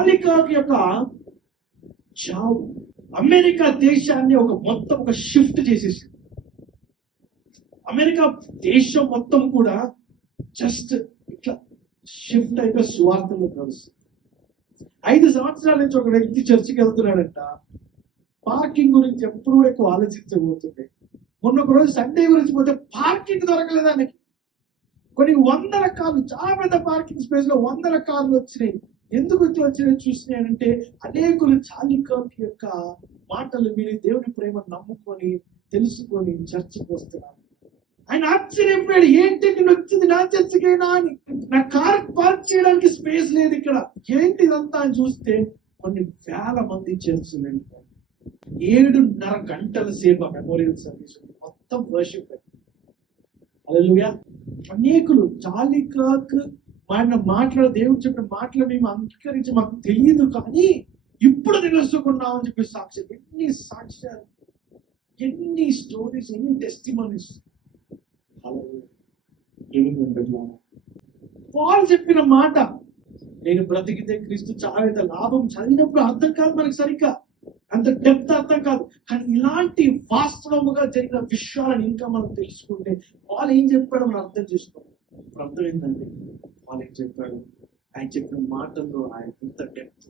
చాలికాకు యొక్క చావు అమెరికా దేశాన్ని మొత్తం ఒక షిఫ్ట్ చేసేసింది. అమెరికా దేశం మొత్తం కూడా జస్ట్ ఇట్లా షిఫ్ట్ అయిపోయి సువార్తలో కలుస్తుంది. 5 సంవత్సరాల నుంచి ఒక వ్యక్తి చర్చికి వెళ్తున్నాడంట. పార్కింగ్ గురించి ఎప్పుడు కూడా ఎక్కువ ఆలోచించబోతుంది. మొన్న ఒక రోజు సండే గురించి పోతే పార్కింగ్ దొరకలేదు ఆయనకి. కొన్ని 100 కార్లు, చాలా పెద్ద పార్కింగ్ స్పేస్ లో 100 కార్లు వచ్చినాయి. ఎందుకు ఇట్లా వచ్చినాయి చూసినాయంటే అనేకులు చాలికాకు యొక్క మాటలు విని దేవుని ప్రేమను నమ్ముకొని తెలుసుకొని చర్చకు వస్తున్నారు. ఆయన ఆశ్చర్యపోయాడు, ఏంటి నేను వచ్చింది నా చర్చకేనా అని. నా కార్ పార్క్ చేయడానికి స్పేస్ లేదు ఇక్కడ, ఏంటి ఇదంతా అని చూస్తే కొన్ని వేల మంది చర్చ్ వెళ్ళిపోయారు. 7.5 గంటల సేపు ఆ మెమోరియల్ సర్వీస్ మొత్తం వర్షిప్. హల్లెలూయా. అనేకులు చాలికాకు దేవుడు చెప్పిన మాటలు మేము అంగీకరించి మాకు తెలియదు కానీ ఇప్పుడు తెలుసుకున్నామని చెప్పి సాక్ష్యం. ఎన్ని సాక్ష్యాలు, ఎన్ని స్టోరీస్, ఎన్ని టెస్టిమనీస్. పాల్ చెప్పిన మాట, నేను బ్రతికితే క్రీస్తు, చావైతే లాభం, చదివినప్పుడు అర్థం కాదు మనకి సరిగ్గా, అంత డెప్త్ అర్థం కాదు. కానీ ఇలాంటి వాస్తవముగా జరిగిన విషయాలను ఇంకా మనం తెలుసుకుంటే పాల్ ఏం చెప్పాడో మనం అర్థం చేసుకోవాలి. ఇప్పుడు అర్థమైందండి పాల్ ఏం చెప్పాడు. ఆయన చెప్పిన మాటల్లో ఆయన ఎంత డెప్త్.